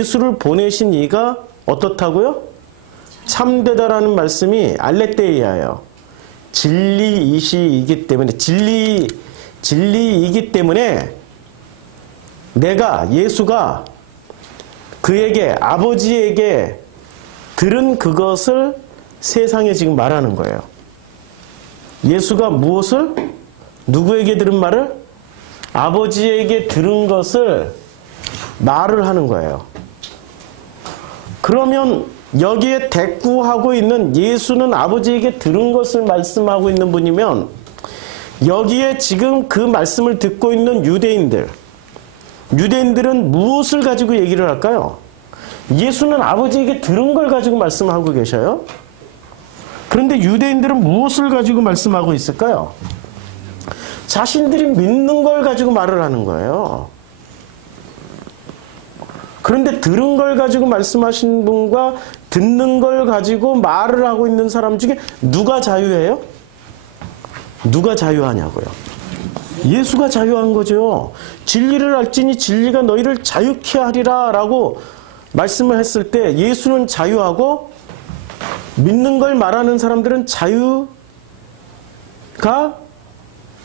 예수를 보내신 이가 어떻다고요? 참되다라는 말씀이 알레테이아예요. 진리이시이기 때문에 진리이기 때문에 내가 예수가 그에게 아버지에게 들은 그것을 세상에 지금 말하는 거예요. 예수가 무엇을? 누구에게 들은 말을? 아버지에게 들은 것을 말을 하는 거예요. 그러면 여기에 대꾸하고 있는 예수는 아버지에게 들은 것을 말씀하고 있는 분이면 여기에 지금 그 말씀을 듣고 있는 유대인들은 무엇을 가지고 얘기를 할까요? 예수는 아버지에게 들은 걸 가지고 말씀하고 계셔요. 그런데 유대인들은 무엇을 가지고 말씀하고 있을까요? 자신들이 믿는 걸 가지고 말을 하는 거예요. 그런데 들은 걸 가지고 말씀하신 분과 듣는 걸 가지고 말을 하고 있는 사람 중에 누가 자유해요? 누가 자유하냐고요? 예수가 자유한 거죠. 진리를 알지니 진리가 너희를 자유케 하리라 라고 말씀을 했을 때 예수는 자유하고 믿는 걸 말하는 사람들은 자유가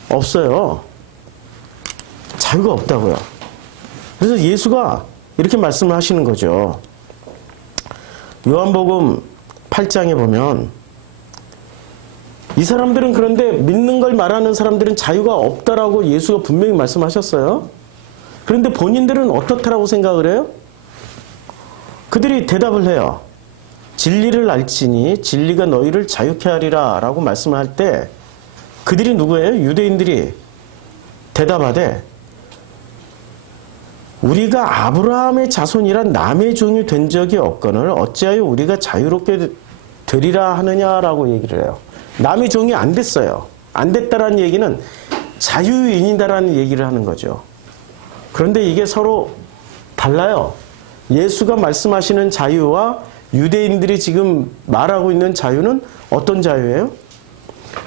없어요. 자유가 없다고요. 그래서 예수가 이렇게 말씀을 하시는 거죠. 요한복음 8장에 보면 이 사람들은 그런데 믿는 걸 말하는 사람들은 자유가 없다라고 예수가 분명히 말씀하셨어요. 그런데 본인들은 어떻다라고 생각을 해요? 그들이 대답을 해요. 진리를 알지니 진리가 너희를 자유케 하리라 라고 말씀을 할 때 그들이 누구예요? 유대인들이 대답하되 우리가 아브라함의 자손이라 남의 종이 된 적이 없거늘 어찌하여 우리가 자유롭게 되리라 하느냐라고 얘기를 해요. 남의 종이 안 됐어요. 안 됐다라는 얘기는 자유인이다라는 얘기를 하는 거죠. 그런데 이게 서로 달라요. 예수가 말씀하시는 자유와 유대인들이 지금 말하고 있는 자유는 어떤 자유예요?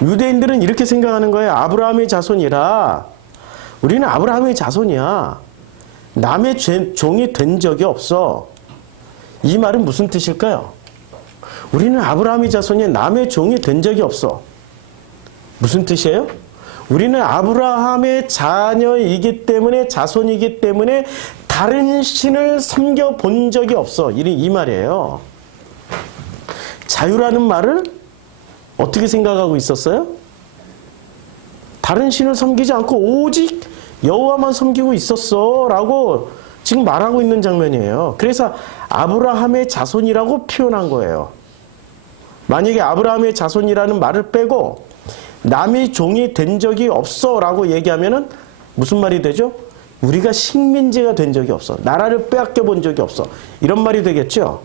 유대인들은 이렇게 생각하는 거예요. 아브라함의 자손이라 우리는 아브라함의 자손이야. 남의 종이 된 적이 없어. 이 말은 무슨 뜻일까요? 우리는 아브라함의 자손이 남의 종이 된 적이 없어. 무슨 뜻이에요? 우리는 아브라함의 자녀이기 때문에 자손이기 때문에 다른 신을 섬겨본 적이 없어. 이 말이에요. 자유라는 말을 어떻게 생각하고 있었어요? 다른 신을 섬기지 않고 오직 여호와만 섬기고 있었어 라고 지금 말하고 있는 장면이에요. 그래서 아브라함의 자손이라고 표현한 거예요. 만약에 아브라함의 자손이라는 말을 빼고 남의 종이 된 적이 없어 라고 얘기하면은 무슨 말이 되죠? 우리가 식민지가 된 적이 없어. 나라를 빼앗겨 본 적이 없어. 이런 말이 되겠죠?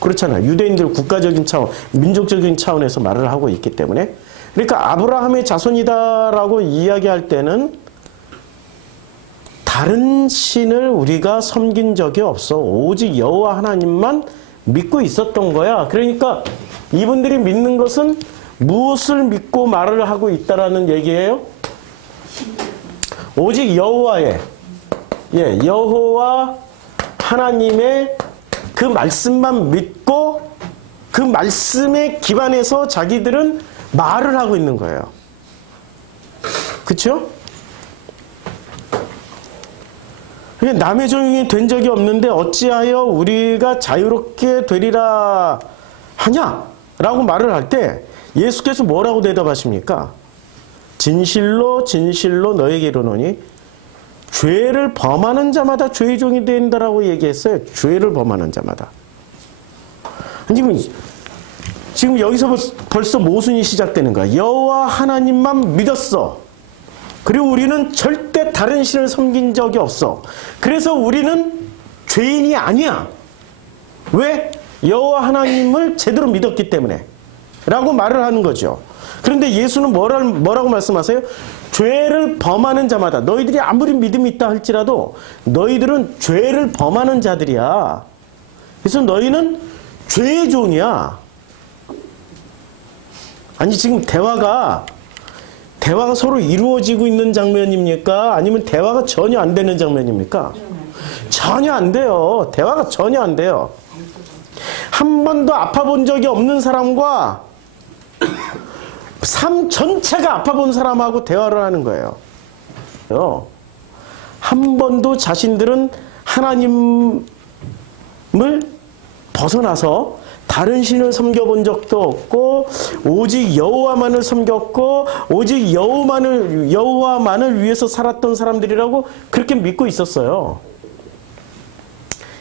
그렇잖아요. 유대인들 국가적인 차원, 민족적인 차원에서 말을 하고 있기 때문에. 그러니까 아브라함의 자손이다라고 이야기할 때는 다른 신을 우리가 섬긴 적이 없어. 오직 여호와 하나님만 믿고 있었던 거야. 그러니까 이분들이 믿는 것은 무엇을 믿고 말을 하고 있다라는 얘기예요? 오직 여호와의, 여호와 하나님의 그 말씀만 믿고 그 말씀에 기반해서 자기들은 말을 하고 있는 거예요. 그렇죠? 남의 종이 된 적이 없는데 어찌하여 우리가 자유롭게 되리라 하냐라고 말을 할 때 예수께서 뭐라고 대답하십니까? 진실로 진실로 너에게 이르노니 죄를 범하는 자마다 죄의 종이 된다라고 얘기했어요. 죄를 범하는 자마다. 지금 여기서 벌써 모순이 시작되는 거야. 여호와 하나님만 믿었어. 그리고 우리는 절대 다른 신을 섬긴 적이 없어. 그래서 우리는 죄인이 아니야. 왜? 여호와 하나님을 제대로 믿었기 때문에 라고 말을 하는 거죠. 그런데 예수는 뭐라고 말씀하세요? 죄를 범하는 자마다 너희들이 아무리 믿음이 있다 할지라도 너희들은 죄를 범하는 자들이야. 그래서 너희는 죄의 종이야. 아니 지금 대화가 서로 이루어지고 있는 장면입니까? 아니면 대화가 전혀 안 되는 장면입니까? 전혀 안 돼요. 대화가 전혀 안 돼요. 한 번도 아파본 적이 없는 사람과 삶 전체가 아파본 사람하고 대화를 하는 거예요. 한 번도 자신들은 하나님을 벗어나서 다른 신을 섬겨본 적도 없고 오직 여호와만을 섬겼고 오직 여호와만을 위해서 살았던 사람들이라고 그렇게 믿고 있었어요.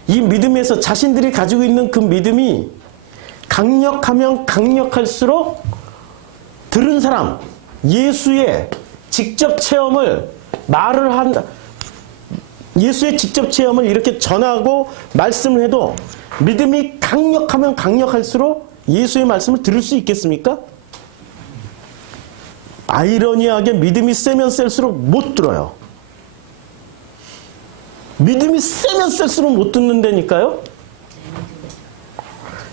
이 믿음에서 자신들이 가지고 있는 그 믿음이 강력하면 강력할수록 들은 사람, 예수의 직접 체험을 예수의 직접 체험을 이렇게 전하고 말씀을 해도 믿음이 강력하면 강력할수록 예수의 말씀을 들을 수 있겠습니까? 아이러니하게 믿음이 세면 셀수록 못 들어요. 믿음이 세면 셀수록 못 듣는다니까요.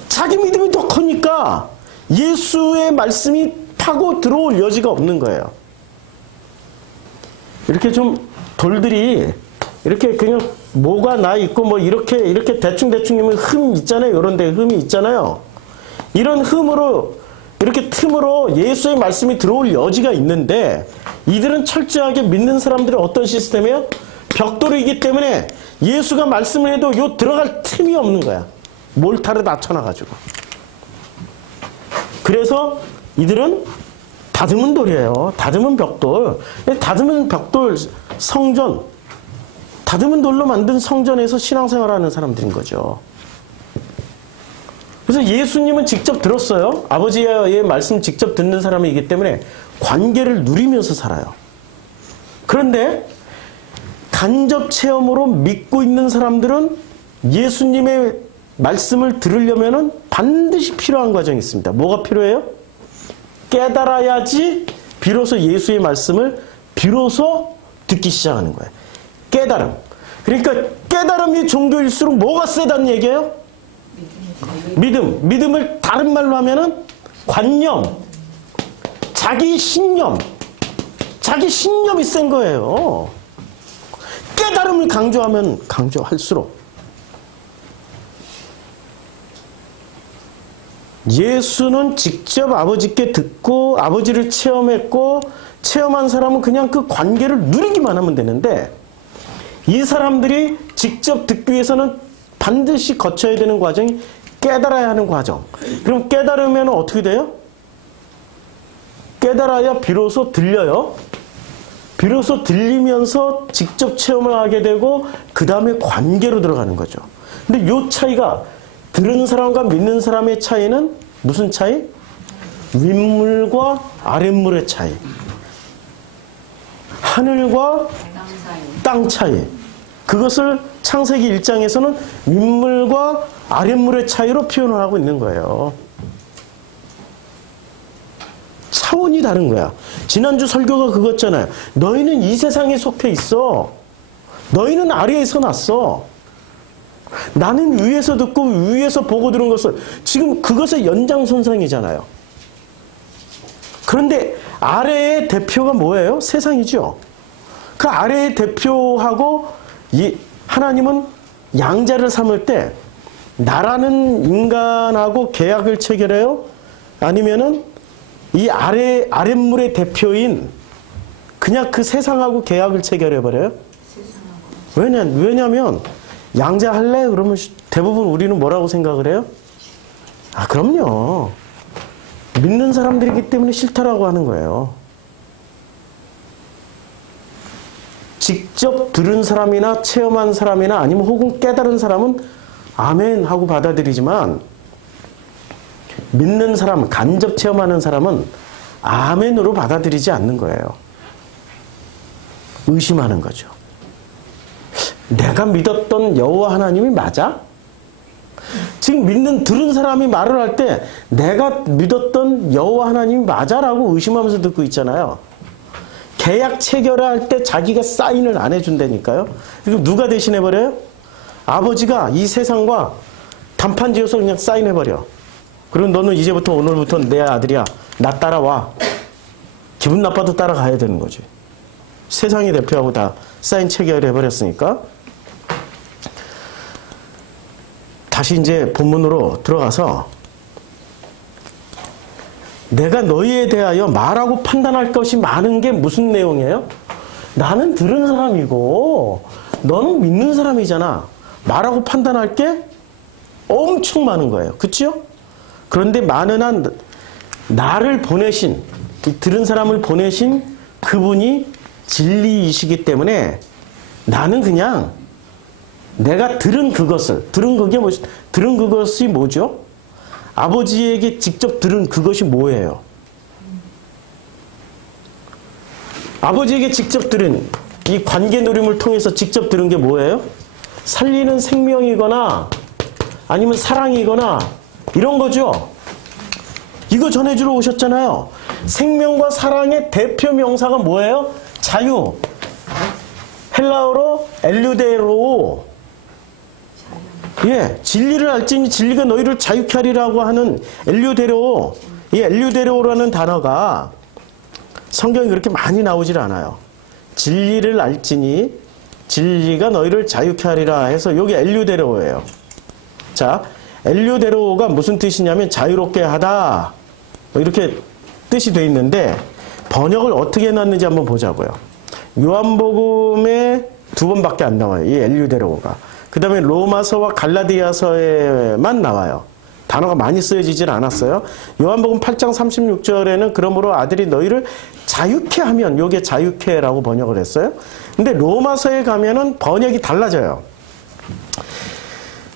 자기 믿음이 더 크니까 예수의 말씀이 파고 들어올 여지가 없는 거예요. 이렇게 좀 돌들이 이렇게 그냥 뭐가 나 있고 뭐 이렇게 대충이면 흠 있잖아요. 이런 데 흠이 있잖아요. 이런 흠으로 이렇게 틈으로 예수의 말씀이 들어올 여지가 있는데 이들은 철저하게 믿는 사람들은 어떤 시스템이에요? 벽돌이기 때문에 예수가 말씀을 해도 요 들어갈 틈이 없는 거야. 몰타를 다 쳐놔가지고. 그래서 이들은 다듬은 돌이에요. 다듬은 벽돌. 다듬은 벽돌 성전, 다듬은 돌로 만든 성전에서 신앙생활하는 사람들인 거죠. 그래서 예수님은 직접 들었어요. 아버지의 말씀 직접 듣는 사람이기 때문에 관계를 누리면서 살아요. 그런데 간접 체험으로 믿고 있는 사람들은 예수님의 말씀을 들으려면 반드시 필요한 과정이 있습니다. 뭐가 필요해요? 깨달아야지 비로소 예수의 말씀을 비로소 듣기 시작하는 거예요. 깨달음. 그러니까 깨달음이 종교일수록 뭐가 세다는 얘기예요? 믿음. 믿음을 다른 말로 하면은 관념. 자기 신념이 센 거예요. 깨달음을 강조하면 강조할수록 예수는 직접 아버지께 듣고 아버지를 체험했고 체험한 사람은 그냥 그 관계를 누리기만 하면 되는데 이 사람들이 직접 듣기 위해서는 반드시 거쳐야 되는 과정이 깨달아야 하는 과정. 그럼 깨달으면 어떻게 돼요? 깨달아야 비로소 들려요. 비로소 들리면서 직접 체험을 하게 되고 그 다음에 관계로 들어가는 거죠. 근데 이 차이가 들은 사람과 믿는 사람의 차이는 무슨 차이? 윗물과 아랫물의 차이. 하늘과 땅 차이. 그것을 창세기 1장에서는 윗물과 아랫물의 차이로 표현을 하고 있는 거예요. 차원이 다른 거야. 지난주 설교가 그거였잖아요. 너희는 이 세상에 속해 있어. 너희는 아래에서 났어. 나는 위에서 듣고 위에서 보고 들은 것을 지금 그것의 연장선상이잖아요. 그런데 아래의 대표가 뭐예요? 세상이죠. 그 아래의 대표하고 하나님은 양자를 삼을 때 나라는 인간하고 계약을 체결해요? 아니면은 이 아랫물의 대표인 그냥 그 세상하고 계약을 체결해버려요? 왜냐면 양자 할래? 그러면 대부분 우리는 뭐라고 생각을 해요? 아, 그럼요. 믿는 사람들이기 때문에 싫다라고 하는 거예요. 직접 들은 사람이나 체험한 사람이나 아니면 혹은 깨달은 사람은 아멘 하고 받아들이지만 믿는 사람, 간접 체험하는 사람은 아멘으로 받아들이지 않는 거예요. 의심하는 거죠. 내가 믿었던 여호와 하나님이 맞아? 지금 들은 사람이 말을 할 때 내가 믿었던 여호와 하나님이 맞아라고 의심하면서 듣고 있잖아요. 계약 체결할 때 자기가 사인을 안 해준다니까요. 그리고 누가 대신해버려요? 아버지가 이 세상과 단판 지어서 그냥 사인해버려. 그리고 너는 이제부터 오늘부터 내 아들이야. 나 따라와. 기분 나빠도 따라가야 되는 거지. 세상의 대표하고 다 사인 체결해버렸으니까. 다시 이제 본문으로 들어가서 내가 너희에 대하여 말하고 판단할 것이 많은 게 무슨 내용이에요? 나는 들은 사람이고 너는 믿는 사람이잖아. 말하고 판단할 게 엄청 많은 거예요. 그렇죠? 그런데 많은 한 나를 보내신, 들은 사람을 보내신 그분이 진리이시기 때문에 나는 그냥 내가 들은 그것을, 들은 그것이 뭐죠? 아버지에게 직접 들은 그것이 뭐예요? 아버지에게 직접 들은, 이 관계 누림을 통해서 직접 들은 게 뭐예요? 살리는 생명이거나 아니면 사랑이거나 이런 거죠. 이거 전해주러 오셨잖아요. 생명과 사랑의 대표 명사가 뭐예요? 자유. 헬라어로 엘류데로. 예, 진리를 알지니 진리가 너희를 자유케 하리라고 하는 엘류데로. 이 엘류데로라는 단어가 성경에 그렇게 많이 나오질 않아요. 진리를 알지니 진리가 너희를 자유케 하리라 해서 여기 엘류데로예요. 자, 엘류데로가 무슨 뜻이냐면 자유롭게 하다. 이렇게 뜻이 돼 있는데 번역을 어떻게 해놨는지 한번 보자고요. 요한복음에 2번밖에 안 나와요. 이 엘류데로가. 그 다음에 로마서와 갈라디아서에만 나와요. 단어가 많이 쓰여지질 않았어요. 요한복음 8장 36절에는 그러므로 아들이 너희를 자유케 하면, 요게 자유케라고 번역을 했어요. 근데 로마서에 가면은 번역이 달라져요.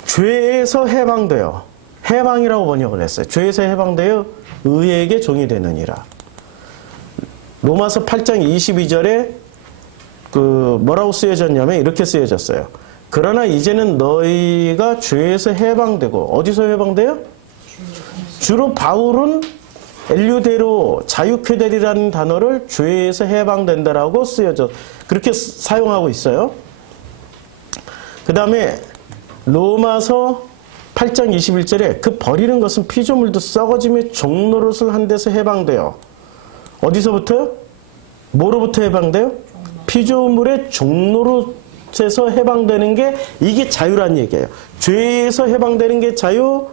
죄에서 해방되어, 해방이라고 번역을 했어요. 죄에서 해방되어 의에게 종이 되느니라. 로마서 8장 22절에 뭐라고 쓰여졌냐면 이렇게 쓰여졌어요. 그러나 이제는 너희가 죄에서 해방되고, 어디서 해방돼요? 주로 바울은 엘류데로, 자유케 되리라는 단어를 죄에서 해방된다라고 쓰여져, 그렇게 사용하고 있어요. 그 다음에 로마서 8장 21절에 그 버리는 것은 피조물도 썩어짐의 종노릇을 한 데서 해방돼요. 어디서부터요? 뭐로부터 해방돼요? 피조물의 종노릇에서 해방되는 게 이게 자유란 얘기예요. 죄에서 해방되는 게 자유,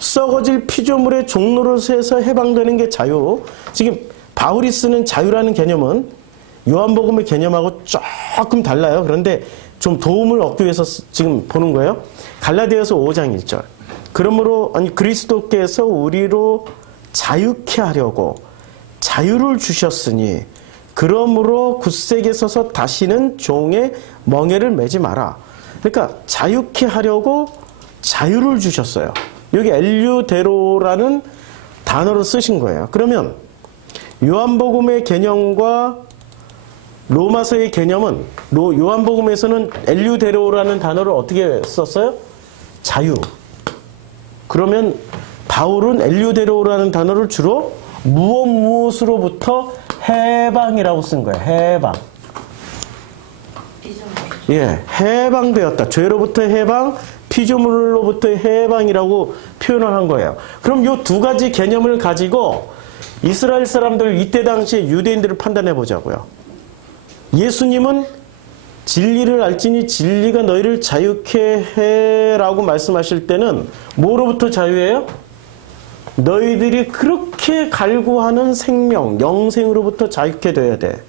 썩어질 피조물의 종노릇에서 해방되는 게 자유. 지금 바울이 쓰는 자유라는 개념은 요한복음의 개념하고 조금 달라요. 그런데 좀 도움을 얻기 위해서 지금 보는 거예요. 갈라디아서 5장 1절. 그러므로 그리스도께서 우리로 자유케 하려고 자유를 주셨으니 그러므로 굳세게 서서 다시는 종의 멍에를 매지 마라. 그러니까 자유케 하려고 자유를 주셨어요. 여기 엘류데로라는 단어로 쓰신 거예요. 그러면 요한복음의 개념과 로마서의 개념은, 요한복음에서는 엘류데로라는 단어를 어떻게 썼어요? 자유. 그러면 바울은 엘류데로라는 단어를 주로 무엇으로부터 해방이라고 쓴 거예요. 해방. 예, 해방되었다. 죄로부터 해방, 피조물로부터 해방이라고 표현을 한 거예요. 그럼 이 두 가지 개념을 가지고 이스라엘 사람들, 이때 당시에 유대인들을 판단해 보자고요. 예수님은 진리를 알지니 진리가 너희를 자유케 해라고 말씀하실 때는 뭐로부터 자유해요? 너희들이 그렇게 갈구하는 생명, 영생으로부터 자유케 돼야 돼.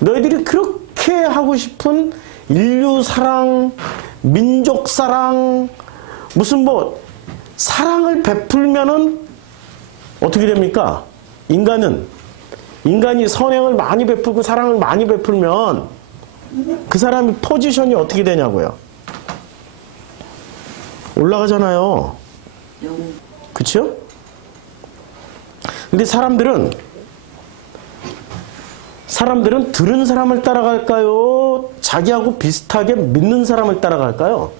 너희들이 그렇게 하고 싶은 인류 사랑, 민족 사랑, 무슨 사랑을 베풀면은 어떻게 됩니까? 인간이 선행을 많이 베풀고 사랑을 많이 베풀면 그 사람의 포지션이 어떻게 되냐고요? 올라가잖아요. 그쵸? 근데 사람들은 들은 사람을 따라갈까요? 자기하고 비슷하게 믿는 사람을 따라갈까요?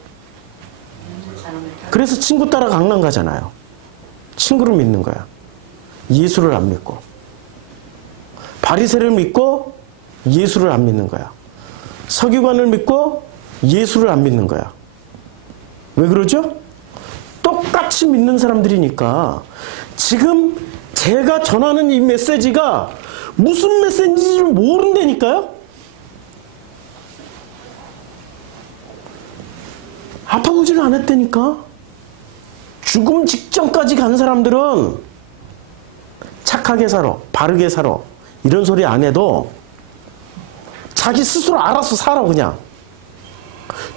그래서 친구 따라 강남 가잖아요. 친구를 믿는 거야. 예수를 안 믿고. 바리새를 믿고 예수를 안 믿는 거야. 서기관을 믿고 예수를 안 믿는 거야. 왜 그러죠? 똑같이 믿는 사람들이니까. 지금 제가 전하는 이 메시지가 무슨 메시지인지를 모른다니까요? 아파보지는 않았다니까. 죽음 직전까지 간 사람들은 착하게 살아, 바르게 살아, 이런 소리 안 해도 자기 스스로 알아서 살아. 그냥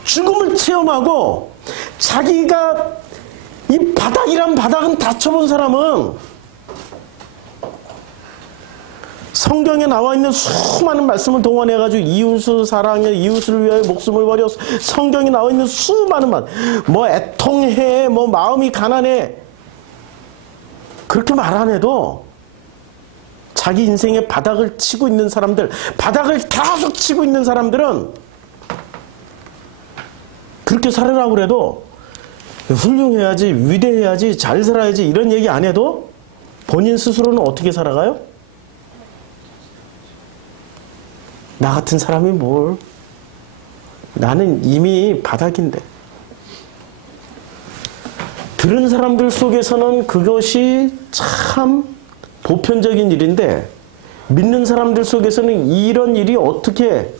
죽음을 체험하고 자기가 이 바닥이란 바닥은 다쳐본 사람은 성경에 나와 있는 수많은 말씀을 동원해가지고 이웃을 사랑해, 이웃을 위하여 목숨을 버려, 성경에 나와 있는 수많은 말, 뭐 애통해, 뭐 마음이 가난해, 그렇게 말 안 해도 자기 인생의 바닥을 치고 있는 사람들, 바닥을 계속 치고 있는 사람들은 그렇게 살으라고 그래도 훌륭해야지, 위대해야지, 잘 살아야지 이런 얘기 안 해도 본인 스스로는 어떻게 살아가요? 나 같은 사람이 뭘. 나는 이미 바닥인데. 들은 사람들 속에서는 그것이 참 보편적인 일인데 믿는 사람들 속에서는 이런 일이 어떻게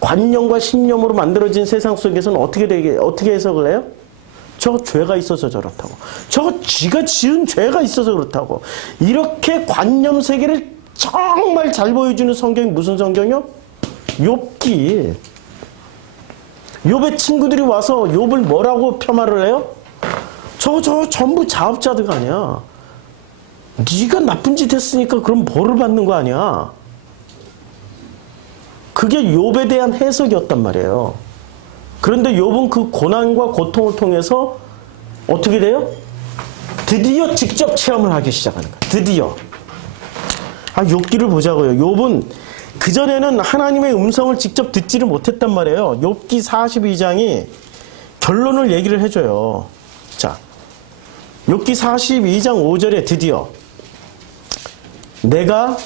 관념과 신념으로 만들어진 세상 속에서는 어떻게 해석을 해요? 저거 죄가 있어서 저렇다고. 저거 지가 지은 죄가 있어서 그렇다고. 이렇게 관념 세계를 정말 잘 보여주는 성경이 무슨 성경이요? 욥기. 욥의 친구들이 와서 욥을 뭐라고 폄하를 해요? 저거 전부 자업자득 아니야. 네가 나쁜 짓 했으니까 그럼 벌을 받는 거 아니야. 그게 욥에 대한 해석이었단 말이에요. 그런데 욥은 그 고난과 고통을 통해서 어떻게 돼요? 드디어 직접 체험을 하기 시작하는 거야. 드디어. 욥기를 보자고요. 욥은 그전에는 하나님의 음성을 직접 듣지를 못했단 말이에요. 욥기 42장이 결론을 얘기를 해줘요. 자, 욥기 42장 5절에 드디어 내가,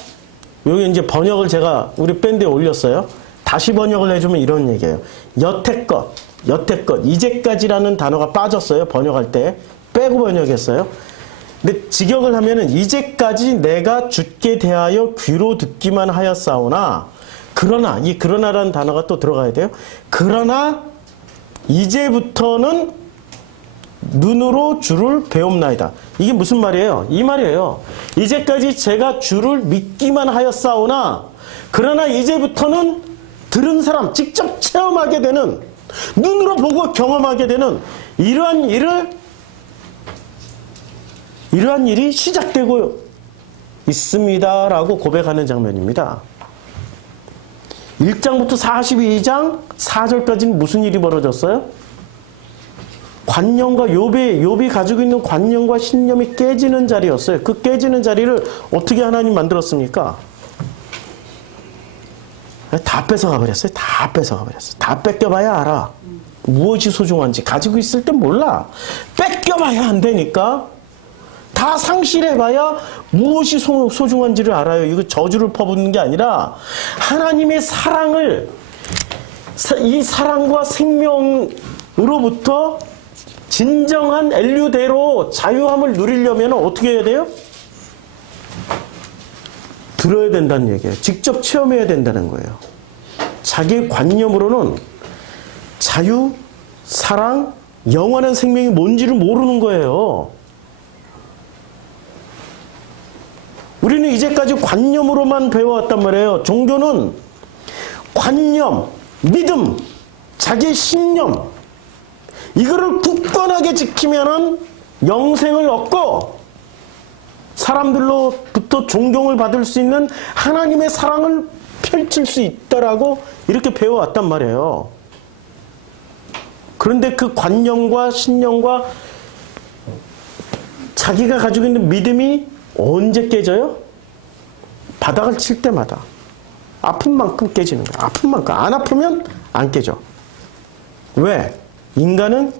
여기 이제 번역을 제가 우리 밴드에 올렸어요. 다시 번역을 해주면 이런 얘기예요. 여태껏, 이제까지라는 단어가 빠졌어요. 번역할 때. 빼고 번역했어요. 근데 직역을 하면은 이제까지 내가 주께 대하여 귀로 듣기만 하였사오나, 그러나, 이 그러나라는 단어가 또 들어가야 돼요. 그러나 이제부터는 눈으로 주를 배움나이다. 이게 무슨 말이에요? 이 말이에요. 이제까지 제가 주를 믿기만 하였사오나 그러나 이제부터는 들은 사람, 직접 체험하게 되는, 눈으로 보고 경험하게 되는 이러한 일이 시작되고 있습니다 라고 고백하는 장면입니다. 1장부터 42장 4절까지는 무슨 일이 벌어졌어요? 관념과 욥이 가지고 있는 관념과 신념이 깨지는 자리였어요. 그 깨지는 자리를 어떻게 하나님 만들었습니까? 다 뺏어가 버렸어요. 다 뺏어가 버렸어요. 다 뺏겨봐야 알아. 무엇이 소중한지 가지고 있을 땐 몰라. 뺏겨봐야 안 되니까. 다 상실해봐야 무엇이 소중한지를 알아요. 이거 저주를 퍼붓는 게 아니라 하나님의 사랑을, 이 사랑과 생명으로부터 진정한 엘류대로 자유함을 누리려면 어떻게 해야 돼요? 들어야 된다는 얘기예요. 직접 체험해야 된다는 거예요. 자기의 관념으로는 자유, 사랑, 영원한 생명이 뭔지를 모르는 거예요. 우리는 이제까지 관념으로만 배워왔단 말이에요. 종교는 관념, 믿음, 자기의 신념, 이거를 굳건하게 지키면은 영생을 얻고 사람들로부터 존경을 받을 수 있는 하나님의 사랑을 펼칠 수 있다라고 이렇게 배워왔단 말이에요. 그런데 그 관념과 신념과 자기가 가지고 있는 믿음이 언제 깨져요? 바닥을 칠 때마다. 아픈 만큼 깨지는 거야. 아픈 만큼. 안 아프면 안 깨져. 왜? 인간은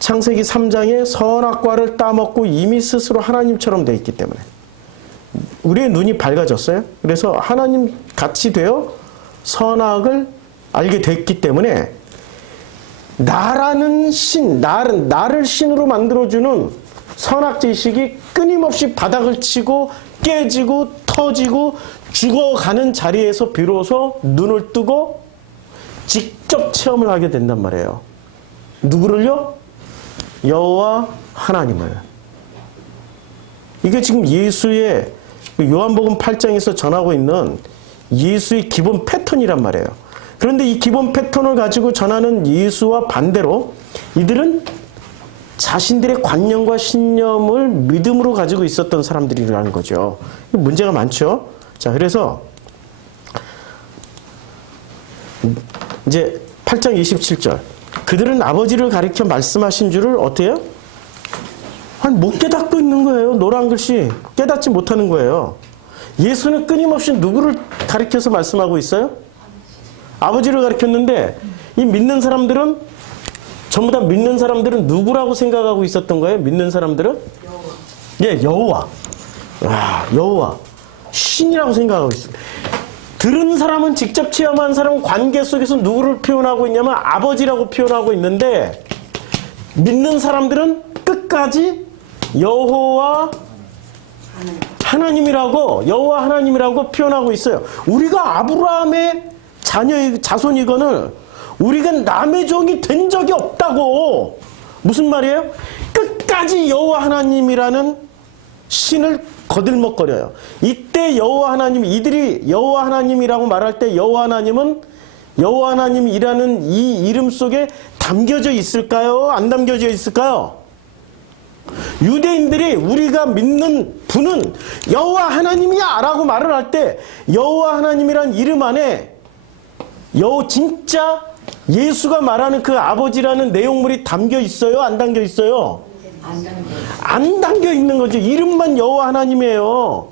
창세기 3장에 선악과를 따먹고 이미 스스로 하나님처럼 되어 있기 때문에. 우리의 눈이 밝아졌어요. 그래서 하나님 같이 되어 선악을 알게 됐기 때문에 나라는 신, 나를 신으로 만들어주는 선악지식이 끊임없이 바닥을 치고 깨지고 터지고 죽어가는 자리에서 비로소 눈을 뜨고 직접 체험을 하게 된단 말이에요. 누구를요? 여호와 하나님을. 이게 지금 예수의 요한복음 8장에서 전하고 있는 예수의 기본 패턴이란 말이에요. 그런데 이 기본 패턴을 가지고 전하는 예수와 반대로 이들은 자신들의 관념과 신념을 믿음으로 가지고 있었던 사람들이라는 거죠. 문제가 많죠. 자, 그래서 이제 8장 27절. 그들은 아버지를 가리켜 말씀하신 줄을 어때요? 아니, 못 깨닫고 있는 거예요. 노란 글씨 깨닫지 못하는 거예요. 예수는 끊임없이 누구를 가리켜서 말씀하고 있어요? 아버지를 가리켰는데 이 믿는 사람들은 전부 다 믿는 사람들은 누구라고 생각하고 있었던 거예요? 믿는 사람들은? 여호와. 예, 여호와. 와, 여호와. 신이라고 생각하고 있어요. 들은 사람은 직접 체험한 사람은 관계 속에서 누구를 표현하고 있냐면 아버지라고 표현하고 있는데 믿는 사람들은 끝까지 여호와 하나님이라고 여호와 하나님이라고 표현하고 있어요. 우리가 아브라함의 자손이거늘 우리가 남의 종이 된 적이 없다고. 무슨 말이에요? 끝까지 여호와 하나님이라는 신을 거들먹거려요. 이때 여호와 하나님, 이들이 여호와 하나님이라고 말할 때 여호와 하나님은 여호와 하나님이라는 이 이름 속에 담겨져 있을까요? 안 담겨져 있을까요? 유대인들이 우리가 믿는 분은 여호와 하나님이야 라고 말을 할 때 여호와 하나님이란 이름 안에 진짜 예수가 말하는 그 아버지라는 내용물이 담겨 있어요? 안 담겨 있어요? 안 담겨 있는 거죠. 이름만 여호와 하나님이에요.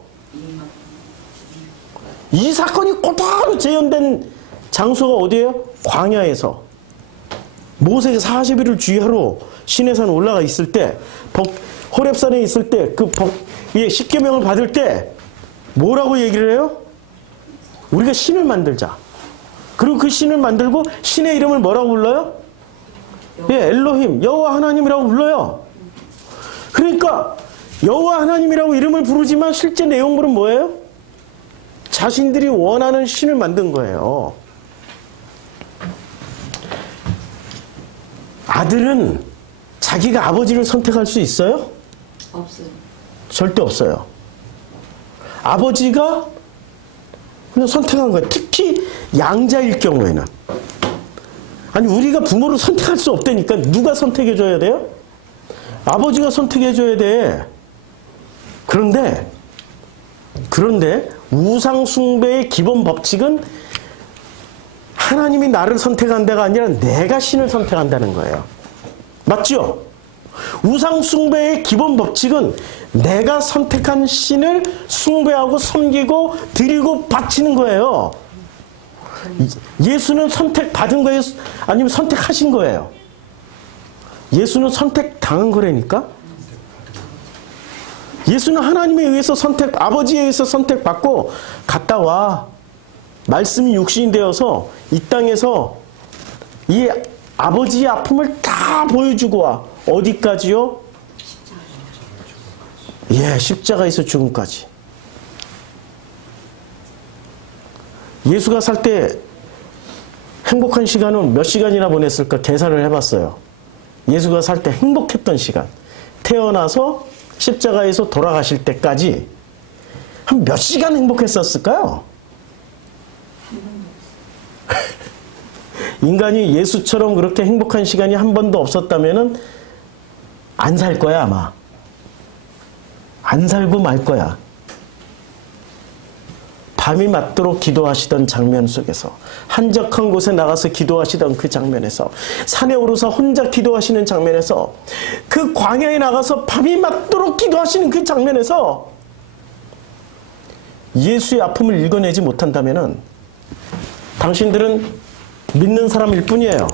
이 사건이 곧바로 재현된 장소가 어디예요? 광야에서. 모세가 40일을 주의하러 시내산 올라가 있을 때, 호렙산에 있을 때, 십계명을 받을 때 뭐라고 얘기를 해요? 우리가 신을 만들자. 그리고 그 신을 만들고 신의 이름을 뭐라고 불러요? 예, 엘로힘, 여호와 하나님이라고 불러요. 그러니까 여호와 하나님이라고 이름을 부르지만 실제 내용물은 뭐예요? 자신들이 원하는 신을 만든 거예요. 아들은 자기가 아버지를 선택할 수 있어요? 없어요. 절대 없어요. 아버지가 그냥 선택한 거예요. 특히 양자일 경우에는. 아니, 우리가 부모를 선택할 수 없다니까. 누가 선택해줘야 돼요? 아버지가 선택해줘야 돼. 그런데 우상 숭배의 기본 법칙은 하나님이 나를 선택한다가 아니라 내가 신을 선택한다는 거예요. 맞죠? 우상 숭배의 기본 법칙은 내가 선택한 신을 숭배하고 섬기고 드리고 바치는 거예요. 예수는 선택받은 거예요? 아니면 선택하신 거예요? 예수는 선택당한 거라니까? 예수는 하나님에 의해서 아버지에 의해서 선택받고 갔다 와. 말씀이 육신이 되어서 이 땅에서 이 아버지의 아픔을 다 보여주고 와. 어디까지요? 예, 십자가에서 죽음까지. 예수가 살 때 행복한 시간은 몇 시간이나 보냈을까 계산을 해봤어요. 예수가 살 때 행복했던 시간. 태어나서 십자가에서 돌아가실 때까지 한 몇 시간 행복했었을까요? 인간이 예수처럼 그렇게 행복한 시간이 한 번도 없었다면은 안 살 거야, 아마. 안 살고 말 거야. 밤이 맞도록 기도하시던 장면 속에서, 한적한 곳에 나가서 기도하시던 그 장면에서, 산에 오르서 혼자 기도하시는 장면에서, 그 광야에 나가서 밤이 맞도록 기도하시는 그 장면에서 예수의 아픔을 읽어내지 못한다면은 당신들은 믿는 사람일 뿐이에요.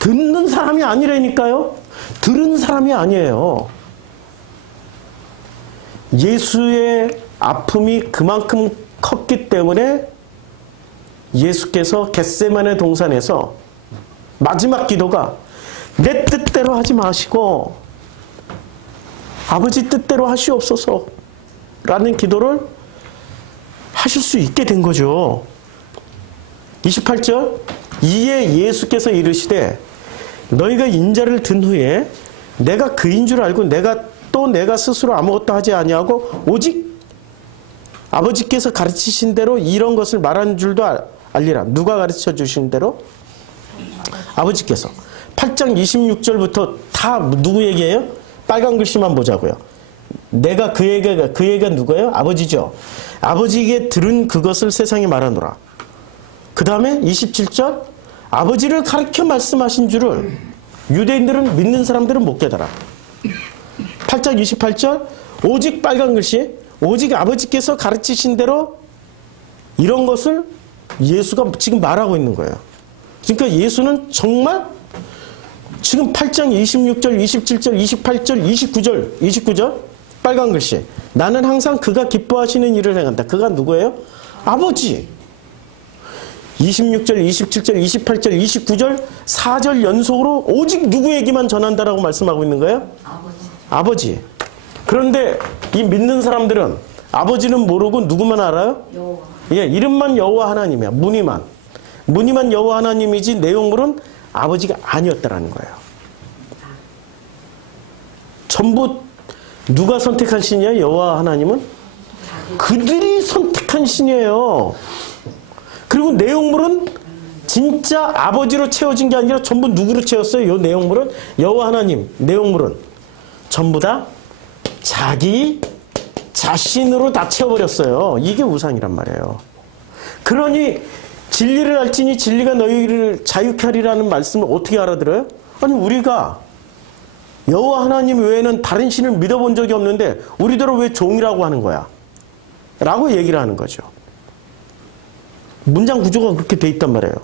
듣는 사람이 아니라니까요. 들은 사람이 아니에요. 예수의 아픔이 그만큼 컸기 때문에 예수께서 겟세마네 동산에서 마지막 기도가 내 뜻대로 하지 마시고 아버지 뜻대로 하시옵소서 라는 기도를 하실 수 있게 된 거죠. 28절 이에 예수께서 이르시되 너희가 인자를 든 후에 내가 그인 줄 알고 내가 스스로 아무것도 하지 아니하고 오직 아버지께서 가르치신 대로 이런 것을 말하는 줄도 알리라. 누가 가르쳐 주신 대로? 아버지께서. 8장 26절부터 다 누구 얘기예요? 빨간 글씨만 보자고요. 내가 그 애가 누구예요? 아버지죠. 아버지에게 들은 그것을 세상에 말하노라. 그 다음에 27절 아버지를 가르쳐 말씀하신 줄을 유대인들은 믿는 사람들은 못 깨달아. 8장 28절 오직 빨간 글씨 오직 아버지께서 가르치신 대로 이런 것을 예수가 지금 말하고 있는 거예요. 그러니까 예수는 정말 지금 8장 26절, 27절, 28절, 29절 빨간 글씨 나는 항상 그가 기뻐하시는 일을 행한다. 그가 누구예요? 아버지. 26절, 27절, 28절, 29절 4절 연속으로 오직 누구 얘기만 전한다라고 말씀하고 있는 거예요? 아버지. 그런데 이 믿는 사람들은 아버지는 모르고 누구만 알아요? 여호와. 예, 이름만 여호와 하나님이야. 무늬만 여호와 하나님이지 내용물은 아버지가 아니었다라는 거예요. 전부 누가 선택한 신이에요? 여호와 하나님은? 그들이 선택한 신이에요. 그리고 내용물은 진짜 아버지로 채워진 게 아니라 전부 누구로 채웠어요? 이 내용물은 여호와 하나님. 내용물은 전부 다 자기 자신으로 다 채워버렸어요. 이게 우상이란 말이에요. 그러니 진리를 알지니 진리가 너희를 자유케 하리라는 말씀을 어떻게 알아들어요? 아니 우리가 여호와 하나님 외에는 다른 신을 믿어본 적이 없는데 우리들은 왜 종이라고 하는 거야? 라고 얘기를 하는 거죠. 문장 구조가 그렇게 돼 있단 말이에요.